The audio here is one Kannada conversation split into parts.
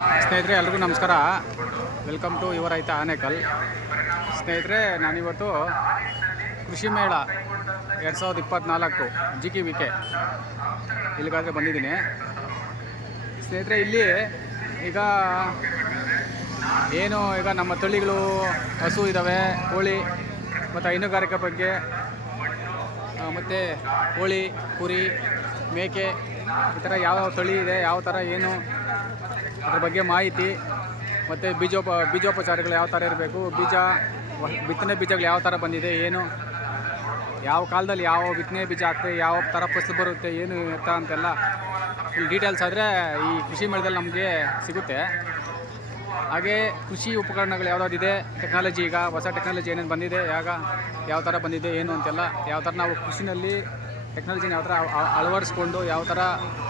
ಸ್ನೇಹಿತರೆ, ಎಲ್ರಿಗೂ ನಮಸ್ಕಾರ. ವೆಲ್ಕಮ್ ಟು ಯುವ ರೈತ ಆನೇಕಲ್. ಸ್ನೇಹಿತರೆ, ನಾನಿವತ್ತು ಕೃಷಿ ಮೇಳ ಎರಡು ಸಾವಿರದ ಇಪ್ಪತ್ತ್ನಾಲ್ಕು ಜಿ ಕೆ ವಿ ಕೆ ಇಲ್ಲಿಗಾದರೆ ಬಂದಿದ್ದೀನಿ. ಸ್ನೇಹಿತರೆ, ಇಲ್ಲಿ ಈಗ ಏನು ಈಗ ನಮ್ಮ ತಳಿಗಳು, ಹಸು ಇದ್ದಾವೆ ಕೋಳಿ ಮತ್ತು ಹೈನುಗಾರಿಕೆ ಬಗ್ಗೆ ಮತ್ತು ಕೋಳಿ, ಕುರಿ, ಮೇಕೆ ಈ ಥರ ಯಾವ ತಳಿ ಇದೆ, ಯಾವ ಥರ ಏನು ಅದ್ರ ಬಗ್ಗೆ ಮಾಹಿತಿ ಮತ್ತು ಬೀಜೋಪ, ಬೀಜೋಪಚಾರಗಳು ಯಾವ ಥರ ಇರಬೇಕು, ಬೀಜ, ಬಿತ್ತನೆ ಬೀಜಗಳು ಯಾವ ಥರ ಬಂದಿದೆ, ಏನು, ಯಾವ ಕಾಲದಲ್ಲಿ ಯಾವ ಬಿತ್ತನೆ ಬೀಜ ಹಾಕ್ತದೆ ಯಾವ ಥರ ಫಸಲು ಬರುತ್ತೆ, ಏನು ಅಂತ ಅಂತೆಲ್ಲ ಇಲ್ಲಿ ಡೀಟೇಲ್ಸ್ ಆದರೆ ಈ ಕೃಷಿ ಮೇಳದಲ್ಲಿ ನಮಗೆ ಸಿಗುತ್ತೆ. ಹಾಗೆ ಕೃಷಿ ಉಪಕರಣಗಳು ಯಾವುದಾದಿದೆ ಟೆಕ್ನಾಲಜಿ ಈಗ, ಹೊಸ ಟೆಕ್ನಾಲಜಿ ಏನೇನು ಬಂದಿದೆ ಯಾವಾಗ ಯಾವ ಥರ ಬಂದಿದೆ, ಏನು ಅಂತೆಲ್ಲ, ಯಾವ ಥರ ನಾವು ಕೃಷಿನಲ್ಲಿ ಟೆಕ್ನಾಲಜಿನ ಯಾವ ಥರ ಅಳ- ಅಳ- ಅಳವಡಿಸ್ಕೊಂಡು ಯಾವ ಥರ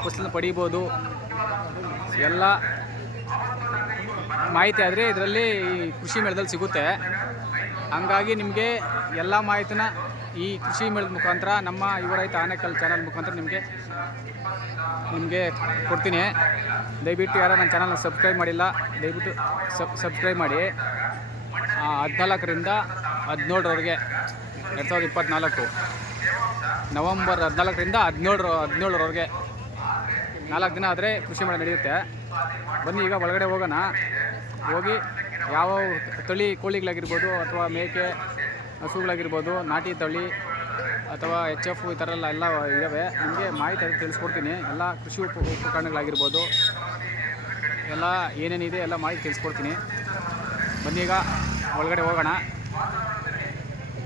ಫಸಲನ್ನ ಪಡೀಬೋದು, ಎಲ್ಲ ಮಾಹಿತಿ ಆದರೆ ಇದರಲ್ಲಿ ಈ ಕೃಷಿ ಮೇಳದಲ್ಲಿ ಸಿಗುತ್ತೆ. ಹಂಗಾಗಿ ನಿಮಗೆ ಎಲ್ಲ ಮಾಹಿತಿನ ಈ ಕೃಷಿ ಮೇಳದ ಮುಖಾಂತರ, ನಮ್ಮ ಯುವ ರೈತ ಆನೇಕಲ್ ಚಾನಲ್ ಮುಖಾಂತರ ನಿಮಗೆ ನಿಮಗೆ ಕೊಡ್ತೀನಿ. ದಯವಿಟ್ಟು ಯಾರು ನನ್ನ ಚಾನಲ್ನ ಸಬ್ಸ್ಕ್ರೈಬ್ ಮಾಡಿಲ್ಲ, ದಯವಿಟ್ಟು ಸಬ್ ಸಬ್ಸ್ಕ್ರೈಬ್ ಮಾಡಿ. ಹದಿನಾಲ್ಕರಿಂದ ಹದಿನೇಳರವರೆಗೆ, ಎರಡು ಸಾವಿರದ ಇಪ್ಪತ್ತ್ನಾಲ್ಕು ನವಂಬರ್ ಹದಿನಾಲ್ಕರಿಂದ ಹದಿನೇಳರ ಹದಿನೇಳರವರೆಗೆ. ನಾಲ್ಕು ದಿನ ಆದರೆ ಕೃಷಿ ಮೇಳ ನಡೆಯುತ್ತೆ. ಬನ್ನಿ, ಈಗ ಒಳಗಡೆ ಹೋಗೋಣ. ಹೋಗಿ ಯಾವ ತಳಿ ಕೋಳಿಗಳಾಗಿರ್ಬೋದು ಅಥವಾ ಮೇಕೆ, ಹಸುಗಳಾಗಿರ್ಬೋದು, ನಾಟಿ ತಳಿ ಅಥವಾ ಎಚ್ ಎಫ್ ಈ ಥರ ಎಲ್ಲ ಎಲ್ಲ ಇದ್ದಾವೆ ನಿಮಗೆ ಮಾಹಿತಿ ಅದು ತಿಳಿಸ್ಕೊಡ್ತೀನಿ. ಎಲ್ಲ ಕೃಷಿ ಉಪ, ಉಪಕರಣಗಳಾಗಿರ್ಬೋದು. ಎಲ್ಲ ಏನೇನಿದೆ ಎಲ್ಲ ಮಾಹಿತಿ ತಿಳಿಸ್ಕೊಡ್ತೀನಿ. ಬನ್ನಿ, ಈಗ ಒಳಗಡೆ ಹೋಗೋಣ.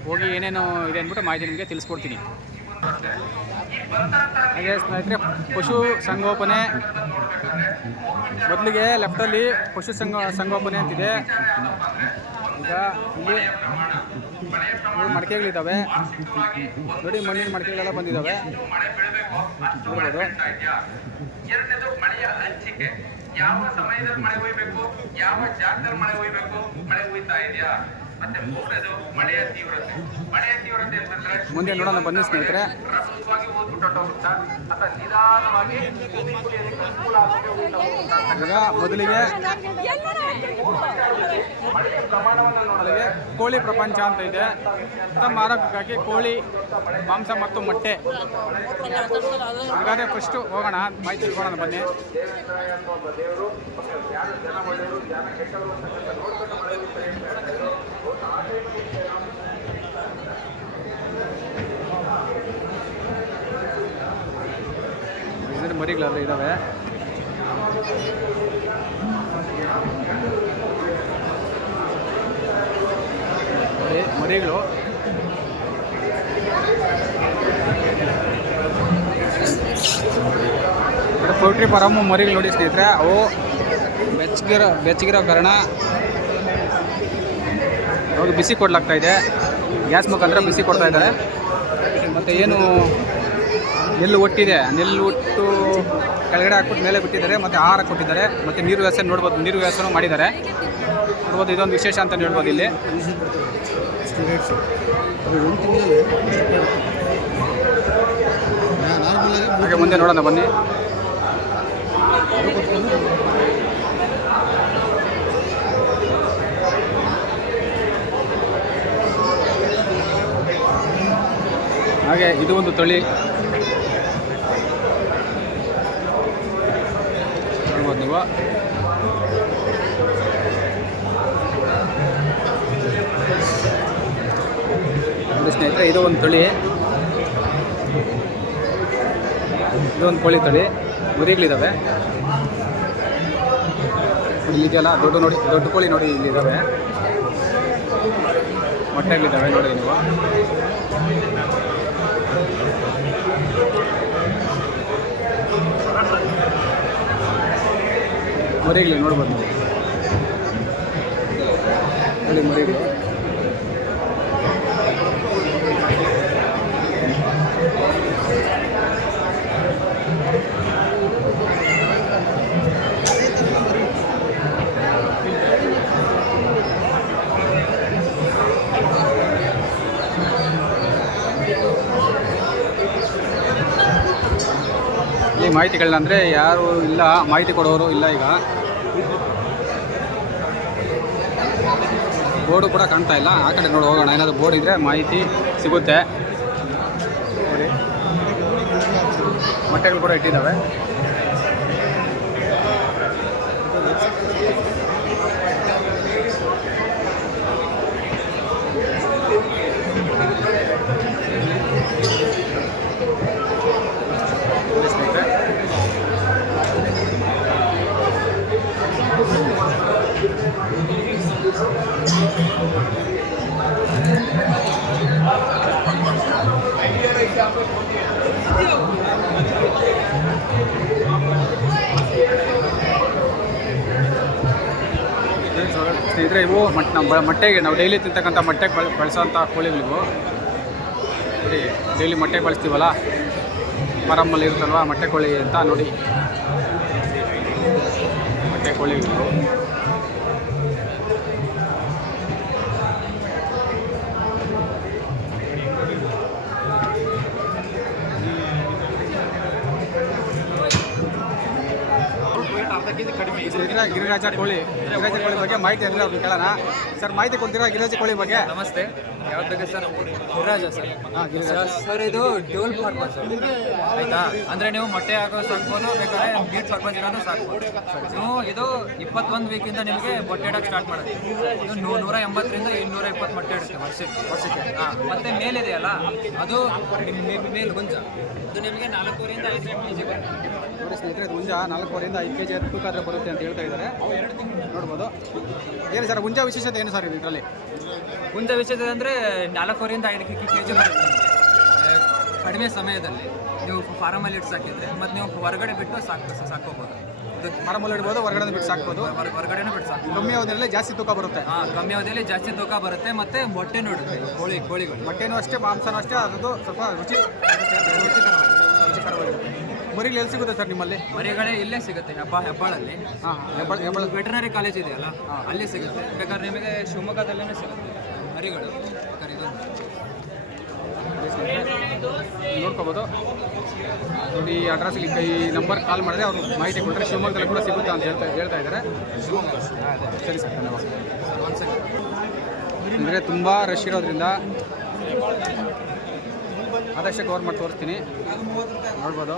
ಹೋಗಿ ಏನೇನು ಇದೆ ಅಂದ್ಬಿಟ್ಟು ಮಾಹಿತಿ ನಿಮಗೆ ತಿಳಿಸ್ಕೊಡ್ತೀನಿ. ಹಾಗೆ ಸ್ನೇಹಿತರೆ, ಪಶು ಸಂಗೋಪನೆ. ಮೊದಲಿಗೆ ಲೆಫ್ಟಲ್ಲಿ ಪಶು ಸಂಗೋ, ಸಂಗೋಪನೆ ಅಂತಿದೆ. ಈಗ ಇಲ್ಲಿ ಮಡಿಕೆಗಳಿದ್ದಾವೆ. ನೋಡಿ, ಮಣ್ಣಿನ ಮಡಿಕೆಗಳೆಲ್ಲ ಬಂದಿದ್ದಾವೆ. ನೋಡ್ಬೋದು. ಎರಡನೇದು ಮಳೆಯ ಹಂಚಿಕೆ. ಯಾವ ಸಮಯದಲ್ಲಿ ಮಳೆ ಹೊಯ್ಬೇಕು? ಯಾವ ಜಾಗದಲ್ಲಿ ಮಳೆ ಹೊಯ್ಬೇಕು? ಮಳೆ ಹೋಯ್ತಾ ಇದೆಯಾ? ಮತ್ತೆ ಮೂರನೇದು ಮಳೆಯ ತೀವ್ರತೆ. ಮಳೆಯ ತೀವ್ರತೆ ಅಂತಂದ್ರೆ ಮುಂದೆ ನೋಡೋಣ ಬನ್ನಿ ಸ್ನೇಹಿತರೆ. ಅಥವಾ ನಿಧಾನವಾಗಿ ಭೂಮಿ ಕುಡಿಯೋದಕ್ಕೆ ಅನುಕೂಲ ಈಗ ಮೊದಲಿಗೆ ಮೊದಲಿಗೆ ಕೋಳಿ ಪ್ರಪಂಚ ಅಂತ ಇದೆ. ಉತ್ತಮ ಆರೋಗ್ಯಕ್ಕಾಗಿ ಕೋಳಿ ಮಾಂಸ ಮತ್ತು ಮೊಟ್ಟೆ. ಹಾಗಾದ್ರೆ ಫಸ್ಟು ಹೋಗೋಣ ಮಾಹಿತಿ ತಿಳ್ಕೊಳ್ಳೋಣ ಬನ್ನಿ. ಇದರ ಮರಿಗಳೆಲ್ಲ ಇದ್ದಾವೆ ಮರಿಗಳು. ಪೌಲ್ಟ್ರಿ ಫಾರಮ್ ಮರಿಗಳು ನೋಡಿ ಸ್ನೇಹಿತರೆ, ಅವು ಬೆಚ್ಚಗಿರೋ ಬೆಚ್ಚಗಿರೋ ಕಾರಣ ಅವಾಗ ಬಿಸಿ ಕೊಡ್ಲಾಗ್ತಾ ಇದೆ. ಗ್ಯಾಸ್ ಮುಖಾಂತರ ಬಿಸಿ ಕೊಡ್ತಾ ಇದ್ದಾರೆ. ಮತ್ತು ಏನು, ನೆಲ್ಲು ಒಟ್ಟಿದೆ. ನೆಲ್ಲು ಒಟ್ಟು ಕೆಳಗಡೆ ಹಾಕ್ಬಿಟ್ಟು ಮೇಲೆ ಬಿಟ್ಟಿದ್ದಾರೆ, ಮತ್ತು ಆಹಾರ ಕೊಟ್ಟಿದ್ದಾರೆ, ಮತ್ತು ನೀರು ವ್ಯವಸ್ಥೆ ನೋಡ್ಬೋದು, ನೀರು ವ್ಯವಸ್ಥೆನೂ ಮಾಡಿದ್ದಾರೆ. ನೋಡ್ಬೋದು ಇದೊಂದು ವಿಶೇಷ ಅಂತ ಹೇಳ್ಬೋದು ಇಲ್ಲಿ. ಹಾಗೆ ಮುಂದೆ ನೋಡೋಣ ಬನ್ನಿ. ಹಾಗೆ ಇದು ಒಂದು ತಳಿ. ನೀವು ಸ್ನೇಹಿತರೆ, ಇದು ಒಂದು ತಳಿ. ಇದೊಂದು ಕೋಳಿ ತಳಿ. ಮರಿಗಳಿದ್ದಾವೆ ಇಲ್ಲಿದೆಯಲ್ಲ ದೊಡ್ಡ ನೋಡಿ, ದೊಡ್ಡ ಕೋಳಿ ನೋಡಿ ಇಲ್ಲಿದ್ದಾವೆ ಮೊಟ್ಟೆಗಳಿದ್ದಾವೆ ನೋಡಿ ನೀವು. ಮರಿಗಳು ನೋಡ್ಬೋದು. ನೋಡಿ ಮರಿಗಳು ಮಾಹಿತಿಗಳನ್ನ ಅಂದರೆ ಯಾರು ಇಲ್ಲ, ಮಾಹಿತಿ ಕೊಡೋರು ಇಲ್ಲ ಈಗ. ಬೋರ್ಡು ಕೂಡ ಕಾಣ್ತಾ ಇಲ್ಲ. ಆ ಕಡೆ ನೋಡಿ, ಹೋಗೋಣ. ಏನಾದರೂ ಬೋರ್ಡ್ ಇದ್ದರೆ ಮಾಹಿತಿ ಸಿಗುತ್ತೆ. ನೋಡಿ. ಮೊಟ್ಟೆಗಳು ಕೂಡ ಇಟ್ಟಿದ್ದಾವೆ. ಸ್ನೇಹಿತರೆ, ಇವು ಮಟ್ ನಮ್ಮ ಮೊಟ್ಟೆಗೆ, ನಾವು ಡೈಲಿ ತಿಂತಕ್ಕಂಥ ಮೊಟ್ಟೆಗೆ ಬಳ ಬಳಸೋಂಥ ಕೋಳಿಗಳಿವು. ನೋಡಿ ಡೈಲಿ ಮೊಟ್ಟೆ ಬಳಸ್ತೀವಲ್ಲ? ಫಾರಮ್ಮಲ್ಲಿ ಇರುತ್ತಲ್ವ ಮೊಟ್ಟೆ ಕೋಳಿ ಅಂತ ನೋಡಿ. ಮೊಟ್ಟೆ ಕೋಳಿಗಳು ಸ್ನೇಹಿತರೆ ಗಿರಿರಾಜ ಕೋಳಿ ಗಿರಿರಾಜ ಕೋಳಿ ಬಗ್ಗೆ ಮಾಹಿತಿ ಎಲ್ಲ ಕೇಳೋಣ. ಸರ್, ಮಾಹಿತಿ ಕೊಡ್ತೀರಾ ಗಿರಿರಾಜ ಕೋಳಿ ಬಗ್ಗೆ? ನಮಸ್ತೆ. ಸರ್? ಗುರುರಾಜ ಸರ್. ಹಾಂ ಸರ್ ಇದು ಡ್ಯೂಲ್ ಪರ್ಪಸ್ ಆಯ್ತಾ? ಅಂದ್ರೆ ನೀವು ಮೊಟ್ಟೆ ಹಾಕೋ ಸಾಕ್ಬೋದು ಬೇಕಾದ್ರೆ ಮೀಟ್ ಪರ್ಪಸ್ ಇರೋದು ಸಾಕ್ಬೋದು. ನೀವು ಇದು ಇಪ್ಪತ್ತೊಂದು ವೀಕಿಂದ ನಿಮಗೆ ಮೊಟ್ಟೆ ಇಡಕ್ಕೆ ಸ್ಟಾರ್ಟ್ ಮಾಡುತ್ತೆ. ಇದು ನೂ- ನೂರ ಎಂಬತ್ತರಿಂದ ಇನ್ನೂರ ಇಪ್ಪತ್ತು ಮೊಟ್ಟೆ ಇಡುತ್ತೆ ವರ್ಷಕ್ಕೆ. ವರ್ಷಕ್ಕೆ. ಹಾಂ ಮತ್ತೆ ಮೇಲಿದೆಯಲ್ಲ ಅದು ಮೇಲ್ ಹುಂಜ ಇದು ನಿಮಗೆ ನಾಲ್ಕೂರಿಂದ ಐದು ಕೆ ಜಿ ಬರುತ್ತೆ. ಸ್ನೇಹಿತರೆ ಗುಂಜ ಹುಂಜ ನಾಲ್ಕೂವರೆಯಿಂದ ಐದು ಕೆ ಜಿ ತೂಕ ಆದರೆ ಬರುತ್ತೆ ಅಂತ ಹೇಳ್ತಾ ಇದ್ದಾರೆ. ನೋಡ್ಬೋದು. ಏನು ಸರ್ ಗುಂಜ ವಿಶೇಷತೆ ಏನು ಸರ್ ಇದರಲ್ಲಿ? ಹುಂಜ ವಿಷಯದ ಅಂದರೆ ನಾಲ್ಕೂವರೆಯಿಂದ ಐದು ಕೆ ಜಿ ಬರುತ್ತೆ. ಕಡಿಮೆ ಸಮಯದಲ್ಲಿ ನೀವು ಫಾರಮಲ್ಲಿ ಇಟ್ಟು ಸಾಕಿದ್ರೆ ಮತ್ತು ನೀವು ಹೊರಗಡೆ ಬಿಟ್ಟು ಸಾಕು ಸಾಕೋಬೋದು ಇದು ಮರಮಲ್ಲಿ ಇಡ್ಬೋದು ಹೊರಗಡೆ ಬಿಟ್ಟು ಸಾಕ್ಬೋದು? ಹೊರಗಡೆ ಹೊರಗಡೆನೂ ಬಿಟ್ಟು ಸಾಕು ಕಮ್ಮಿ ಅವಧಿಯಲ್ಲಿ ಜಾಸ್ತಿ ತೂಕ ಬರುತ್ತೆ? ಹಾಂ ಕಮ್ಮಿ ಅವಧಿಯಲ್ಲಿ ಜಾಸ್ತಿ ತೂಕ ಬರುತ್ತೆ ಮತ್ತೆ ಮೊಟ್ಟೆನೂ ಇಡುತ್ತೆ ಕೋಳಿ ಕೋಳಿಗಳು. ಮೊಟ್ಟೆನೂ ಅಷ್ಟೇ ಮಾಂಸನೂ ಅಷ್ಟೇ ಅದರದ್ದು ಸ್ವಲ್ಪ ರುಚಿ ರುಚಿಕರವಾಗಿ ರುಚಿಕರವಾಗಿರುತ್ತೆ. ಮರಿಗಳು ಎಲ್ಲಿ ಸಿಗುತ್ತೆ ಸರ್ ನಿಮ್ಮಲ್ಲಿ? ಮರಿಗಳೇ ಇಲ್ಲೇ ಸಿಗುತ್ತೆ ಹಬ್ಬ ಹೆಬ್ಬಾಳಲ್ಲಿ. ಹಾಂ ಹೆಬ್ಬಾಳ ಹೆಬ್ಬಾಳ ವೆಟರ್ನರಿ ಕಾಲೇಜ್ ಇದೆಯಲ್ಲ ಅಲ್ಲಿ ಸಿಗುತ್ತೆ. ಬೇಕಾದ್ರೆ ನಿಮಗೆ ಶಿವಮೊಗ್ಗದಲ್ಲೇ ಸಿಗುತ್ತೆ. ಮರಿಗಳು ನೋಡ್ಕೋಬೋದು. ನೋಡಿ ಈ ಅಡ್ರೆಸ್ಗೆ ಈ ನಂಬರ್ ಕಾಲ್ ಮಾಡಿದ್ರೆ ಅವರು ಮಾಹಿತಿ ಕೊಟ್ಟರೆ ಶಿವಮೊಗ್ಗದಲ್ಲಿ ಕೂಡ ಸಿಗುತ್ತೆ ಅಂತ ಹೇಳ್ತಾ ಹೇಳ್ತಾ ಇದ್ದಾರೆ. ಸರಿ ಸರ್ ಧನ್ಯವಾದ. ಅಂದರೆ ತುಂಬ ರಶ್ ಇರೋದ್ರಿಂದ ಆದಷ್ಟು ಕವರ್ ಮಾಡಿ ತೋರಿಸ್ತೀನಿ. ನೋಡ್ಬೋದು.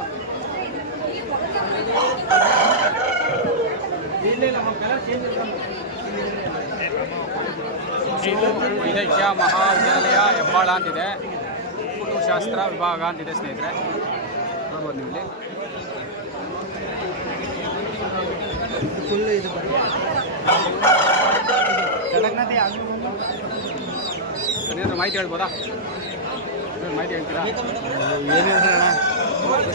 ವೈದ್ಯಕೀಯ ಮಹಾವಿದ್ಯಾಲಯ ಹೆಬ್ಬಾಳ ಅಂತಿದೆ ಶಾಸ್ತ್ರ ವಿಭಾಗ ಅಂತಿದೆ ಸ್ನೇಹಿತರೆ. ನೋಡ್ಬೋದು ನಿಮ್ಮಲ್ಲಿ ಏನಾದರೂ ಮಾಹಿತಿ ಹೇಳ್ಬೋದಾ? ಮಾಹಿತಿ ಹೇಳ್ತೀರಾ?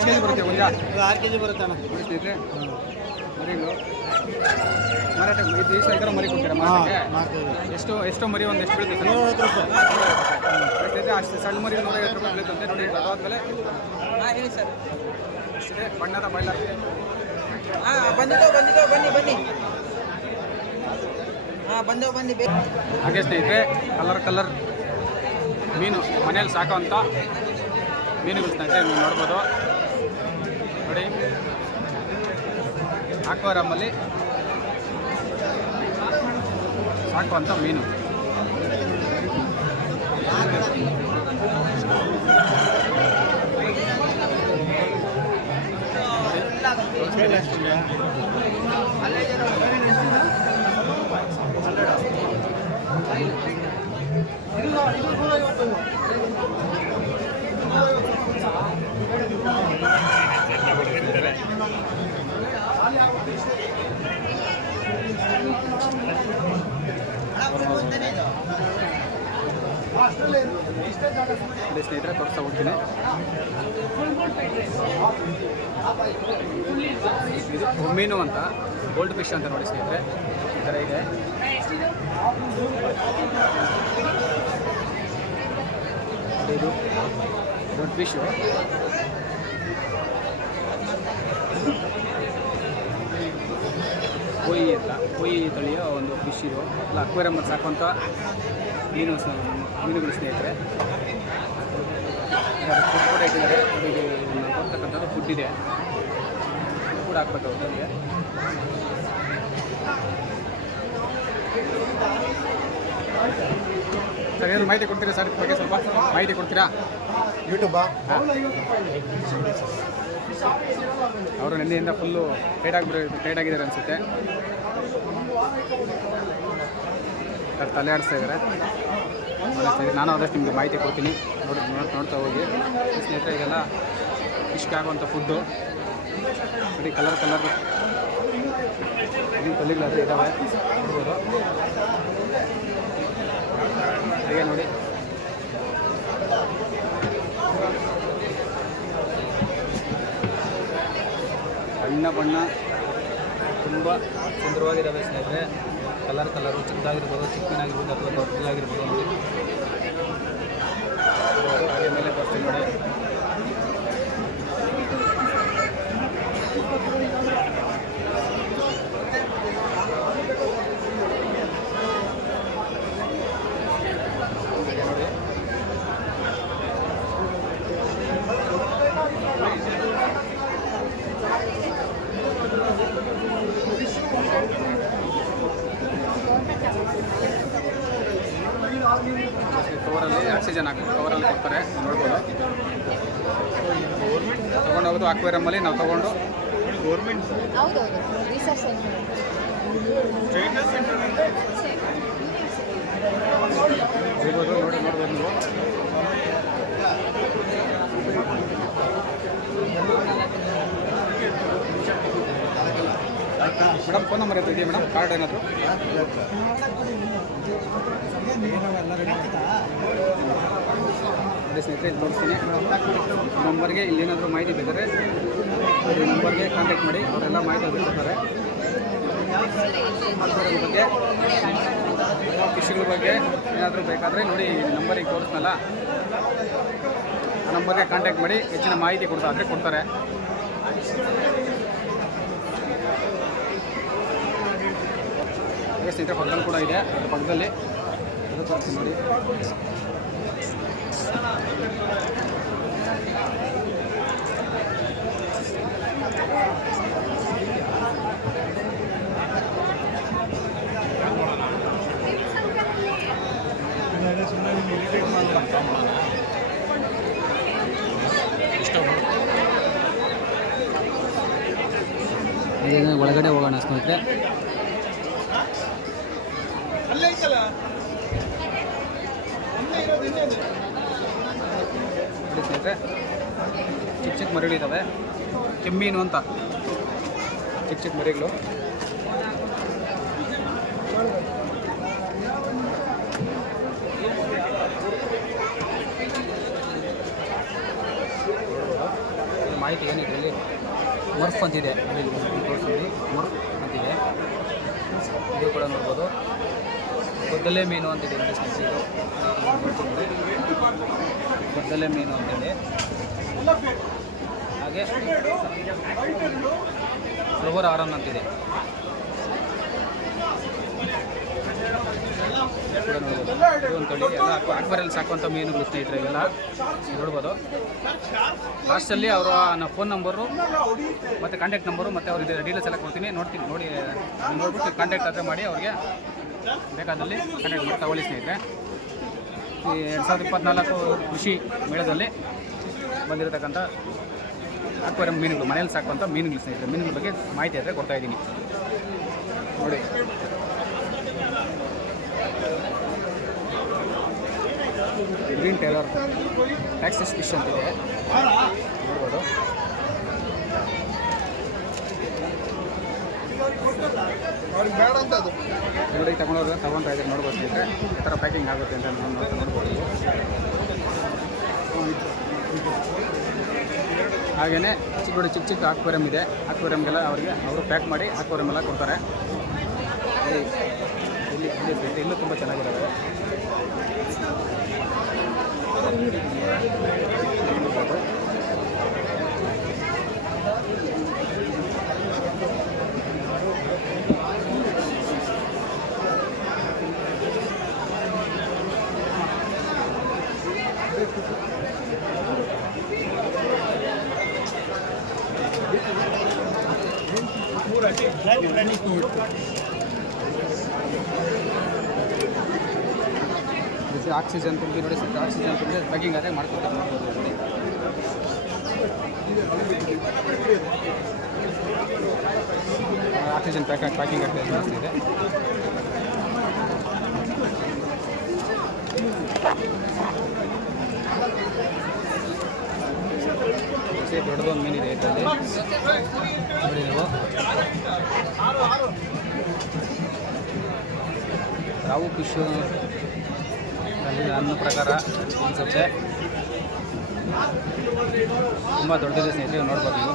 ಜಿ ಬರುತ್ತೆ ಒಂದು ಆರು ಕೆ ಜಿ ಬರುತ್ತೆ ಸ್ನೇಹಿತರೆ. ಮಾರಾಟ ಇದು ಮರಿ ಕೊಡ್ತೀರಾ ಮಾರಾಟಕ್ಕೆ? ಎಷ್ಟು ಎಷ್ಟು ಮರಿ ಒಂದು ಎಷ್ಟು ಬೀಳುತ್ತೆ ಸರ್ ಅಷ್ಟು ಸಣ್ಣ ಮರಿ ನೂರೈವತ್ತು ರೂಪಾಯಿ ಬೀಳುತ್ತಂತೆ ನೋಡಿ ಅದಾದ್ಮೇಲೆ ಹೇಳಿ ಸರ್. ಇಷ್ಟಿದೆ ಬಣ್ಣದ ಬೈಲರ್ ಹಾಂ ಬಂದಿದ್ದೋ ಬಂದಿದ್ದೋ ಬನ್ನಿ ಬನ್ನಿ. ಹಾಂ ಬಂದೋ ಬನ್ನಿ ಬೇ ಹಾಗೆ ಸ್ನೇಹಿತರೆ ಕಲರ್ ಕಲರ್ ಮೀನು ಮನೇಲಿ ಸಾಕೋವಂಥ ಮೀನುಗಳು ಸ್ನೇಹಿತರೆ ನೀವು ನೋಡ್ಬೋದು. ನೋಡಿ. ಆಕ್ವಾರಮ್ಮಲ್ಲಿ ಸಾಕುವಂಥ ಮೀನು ನೋಡಿ ಸ್ನೇಹಿತರೆ ತೋರಿಸ್ತಾ ಹೋಗ್ತೀನಿ ಇದು ಮೀನು ಅಂತ, ಗೋಲ್ಡ್ ಫಿಶ್ ಅಂತ ನೋಡಿ ಸ್ನೇಹಿತರೆ. ಈ ಥರ ಇದೆ. ಇದು ದೊಡ್ಡ ಫಿಶು. ಕೊಯ್ ಅಂತ ಕೊಯ್ ತಳಿಯ ಒಂದು ಫಿಶ್ ಇದು ಅಲ್ಲ ಅಕ್ವೇರಿಯಮ್ಮಲ್ಲಿ ಸಾಕುವಂಥ ಮೀನು ಮೀನುಗಳು ಸ್ನೇಹಿತರೆ. ಫುಡ್ ಕೂಡ ಇಟ್ಟಿದ್ದಾರೆ. ನಾವು ಕೊಡ್ತಕ್ಕಂಥದ್ದು ಫುಡ್ ಇದೆ. ಕೂಡ ಹಾಕ್ಬೇಕು ಅವ್ರಿಗೆ. ಸರ್ ಏನು ಮಾಹಿತಿ ಕೊಡ್ತೀರಾ ಸರ್? ಬಗ್ಗೆ ಸ್ವಲ್ಪ ಮಾಹಿತಿ ಕೊಡ್ತೀರಾ? ಯೂಟ್ಯೂಬಾ ಅವರು ನಿನ್ನೆಯಿಂದ ಫುಲ್ಲು ಟೈಟ್ ಆಗಿಬಿಡ ಟೈಟ್ ಆಗಿದ್ದಾರೆ ಅನಿಸುತ್ತೆ. ತಲೆ ಆಡಿಸ್ತಾ ಇದ್ದಾರೆ ನಾನು ಆದಷ್ಟು ನಿಮಗೆ ಮಾಹಿತಿ ಕೊಡ್ತೀನಿ. ನೋಡಿ, ನೋಡ್, ನೋಡ್ತಾ ಹೋಗಿ. ಸ್ನೇಹಿತರೆ, ಇದೆಲ್ಲ ಇಷ್ಟ ಆಗುವಂಥ ಫುಡ್ಡು ನೋಡಿ ಕಲರ್ ಕಲರ್ ಕಲ್ಲಿಗಳಾದರೆ ಇದ್ದಾವೆ ಹಾಗೆ ನೋಡಿ. ಬಣ್ಣ ಬಣ್ಣ. ತುಂಬ ಸುಂದರವಾಗಿದ್ದಾವೆ ಸ್ನೇಹಿತರೆ ಕಲರ್ ಕಲರು ಚಿಕ್ಕದಾಗಿರ್ಬೋದು ಚಿಕ್ಕನಾಗಿರ್ಬೋದು ಅಥವಾ ದೊಡ್ಡದಾಗಿರ್ಬೋದು ನೋಡಿ ಹಾಗೆ ಮೇಲೆ ಬರ್ತೀನಿ ನೋಡಿ ಹಾಗೆ ನೋಡಿ ಕವರಲ್ಲಿ ಆಕ್ಸಿಜನ್ ಹಾಕಿ ಕವರಲ್ಲಿ ಕೊಡ್ತಾರೆ. ನೋಡ್ಬೋದು. ತೊಗೊಂಡು ಹೋಗೋದು ಅಕ್ವೇರಿಯಮ್ಮಲ್ಲಿ ನಾವು ತೊಗೊಂಡು. ಗೌರ್ಮೆಂಟ್ ಸಿಗ್ಬೋದು ನೋಡಿ ನೋಡ್ಬೋದು ನೀವು. ಮೇಡಮ್ ಫೋನ್ ನಂಬರ್ ಇದೆಯಾ ಮೇಡಮ್? ಕಾರ್ಡ್ ಏನಾದರೂ? ಅದೇ ಸ್ನೇಹಿತರೆ, ಇಲ್ಲಿ ನೋಡ್ತೀನಿ. ನಂಬರ್ಗೆ ಇಲ್ಲೇನಾದರೂ ಮಾಹಿತಿ ಬೇಕಾದ್ರೆ ಈ ನಂಬರ್ಗೆ ಕಾಂಟ್ಯಾಕ್ಟ್ ಮಾಡಿ, ಅವರೆಲ್ಲ ಮಾಹಿತಿ ಕೊಡ್ತಾರೆ. ಬಗ್ಗೆ ಫಿಶ್ಗಳ ಬಗ್ಗೆ ಏನಾದರೂ ಬೇಕಾದರೆ ನೋಡಿ, ನಂಬರಿಗೆ ತೋರಿಸ್ನಲ್ಲ. ಆ ನಂಬರ್ಗೆ ಕಾಂಟ್ಯಾಕ್ಟ್ ಮಾಡಿ, ಹೆಚ್ಚಿನ ಮಾಹಿತಿ ಕೊಡ್ತಾ ಅಂದರೆ ಕೊಡ್ತಾರೆ. ಸ್ನೇಹಿತರೆ ಪಕ್ಕದಲ್ಲಿ ಕೂಡ ಇದೆ. ಅದ್ರ ಪಕ್ಕದಲ್ಲಿ ನೋಡಿ. ಒಳಗಡೆ ಹೋಗೋಣ ಸ್ನೇಹಿತರೆ. ಚಿಕ್ಕ ಚಿಕ್ಕ ಮರಿಗಳಿದ್ದಾವೆ ಕೆಮ್ಮೀನು ಅಂತ. ಚಿಕ್ಕ ಚಿಕ್ಕ ಮರಿಗಳು. ಮಾಹಿತಿ ಏನಿದೆ ಇಲ್ಲಿ? ಮರ್ಫ್ ಅಂತಿದೆ. ಮರ್ಫ್ ಅಂತಿದೆ. ಇದು ಕೂಡ ನೋಡ್ಬೋದು. ಗೊದ್ದಲೆ ಮೀನು ಅಂತಿದೆ ನೋಡಿ ಇದು ಗೊದ್ದಲೆ ಮೀನು ಅಂತಿದೆ. ಹಾಗೆ ಫ್ಲವರ್ ಆರನ್ ಅಂತಿದೆ. ಅಕ್ಬರಲ್ಲಿ ಎಲ್ಲ ಅಕ್ವರಲ್ಲಿ ಸಾಕುವಂಥ ಮೀನುಗಳು ಸ್ನೇಹಿತರೆ ಇವೆಲ್ಲ. ನೋಡ್ಬೋದು. ಲಾಸ್ಟಲ್ಲಿ ಅವರ ಫೋನ್ ನಂಬರು, ಮತ್ತು ಕಾಂಟ್ಯಾಕ್ಟ್ ನಂಬರು, ಮತ್ತು ಅವ್ರಿಗೆ ಡೀಟೇಲ್ಸ್ ಎಲ್ಲ ಕೊಡ್ತೀನಿ. ನೋಡ್ತೀನಿ, ನೋಡಿ, ನೋಡ್ಬಿಟ್ಟು ಕಾಂಟ್ಯಾಕ್ಟ್ ಆದರೆ ಮಾಡಿ ಅವ್ರಿಗೆ. ಬೇಕಾದಲ್ಲಿ ಕಾಂಟ್ಯಾಕ್ಟ್ ತಗೊಳ್ಳಿ ಸ್ನೇಹಿತರೆ. ಈ ಎರಡು ಸಾವಿರದ ಇಪ್ಪತ್ನಾಲ್ಕು ಕೃಷಿ ಮೇಳದಲ್ಲಿ ಬಂದಿರತಕ್ಕಂಥ ಅಕ್ವೇರಿಯಂ ಮೀನುಗಳು ಮನೇಲಿ ಸಾಕುವಂಥ ಮೀನುಗಳು ಸ್ನೇಹಿತರೆ. ಮೀನುಗಳ ಬಗ್ಗೆ ಮಾಹಿತಿ ಆದರೆ ಕೊಡ್ತಾ ಇದ್ದೀನಿ. ನೋಡಿ. Green tailor. ಟ್ಯಾಕ್ಸಸ್ ಫಿಶ್ ಅಂತಿದೆ ನೋಡ್ಬೋದು. ನೋಡಿ ತಗೊಂಡವ್ರು ತಗೊಂಡ್ರೆ ಇದ್ದಾರೆ ನೋಡ್ಬೋದು ಸ್ನೇಹಿತರೆ ಈ ಥರ ಪ್ಯಾಕಿಂಗ್ ಆಗುತ್ತೆ ಅಂತ ನೋಡ್ಬೋದು. ಹಾಗೆಯೇ ಚಿಕ್ಕ ಚಿಕ್ಕ ಚಿಕ್ಕ ಆಕ್ವೇರಿಯಂ ಇದೆ. ಅಕ್ವೇರಿಯಮ್ಗೆಲ್ಲ ಅವರಿಗೆ ಅವರು ಪ್ಯಾಕ್ ಮಾಡಿ ಅಕ್ವೇರಿಯಮ್ ಎಲ್ಲ ಕೊಡ್ತಾರೆ. ಇಲ್ಲಿ ಇಲ್ಲಿ ತುಂಬ ಚೆನ್ನಾಗಿದ್ದಾವೆ जैसे ऑक्सीजन तुम्हें नोड़े सकते ऑक्सीजन तुम्हें पैकिंग आते मार्क करते हैं ऑक्सीजन पैक पैकिंग करते हैं। इसलिए ಸೇಫ್ ದೊಡ್ಡದೊಂದು ಮೀನಿದೆ ಇದರಲ್ಲಿ ನೋಡಿ ನೀವು. ರಾವು ಫಿಶು ನನ್ನ ಪ್ರಕಾರ ಅನಿಸುತ್ತೆ ತುಂಬ ದೊಡ್ಡದಿದೆ ಸ್ನೇಹಿತರೆ, ನೋಡ್ಬೋದು ನೀವು.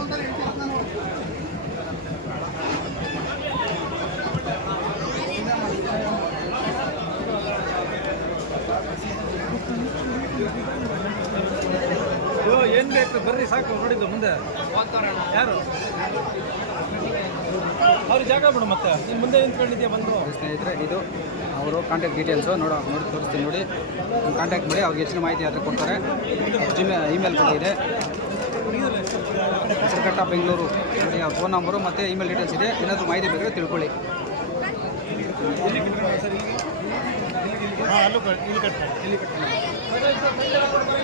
ಏನ್ ಬೇಕು? ಬರ್ರಿ ಸಾಕು. ನೋಡಿದ್ದು ಮುಂದೆ. ಯಾರು? ಅವ್ರಿಗೆ ಜಾಗ ಬಿಡು ಮತ್ತೆ. ನಿಮ್ಮ ಮುಂದೆ ನಿಂತ್ಕೊಂಡಿದ್ಯಾ ಬಂದು? ಸ್ನೇಹಿತರೆ ಇದು ಅವರು ಕಾಂಟ್ಯಾಕ್ಟ್ ಡೀಟೇಲ್ಸು ನೋಡೋ ನೋಡಿ ತೋರಿಸ್ತೀನಿ ನೋಡಿ. ಕಾಂಟ್ಯಾಕ್ಟ್ ಮಾಡಿ ಅವ್ರಿಗೆ ಹೆಚ್ಚಿನ ಮಾಹಿತಿ ಆದರೆ ಕೊಡ್ತಾರೆ. ಜಿಮೇ ಇಮೇಲ್ ಕೂಡ ಇದೆ. ಹೆಸರುಘಟ್ಟ ಬೆಂಗಳೂರು ನೋಡಿ ಅವ್ರ ಫೋನ್ ನಂಬರು ಮತ್ತು ಇಮೇಲ್ ಡೀಟೇಲ್ಸ್ ಇದೆ. ಏನಾದರೂ ಮಾಹಿತಿ ಬೇಕಾದ್ರೆ ತಿಳ್ಕೊಳ್ಳಿ. ಹಾಂ ಅಲ್ಲೂ ಕಟ್ ಇಲ್ಲಿ ಕಟ್ ಇಲ್ಲಿ ಕಟ್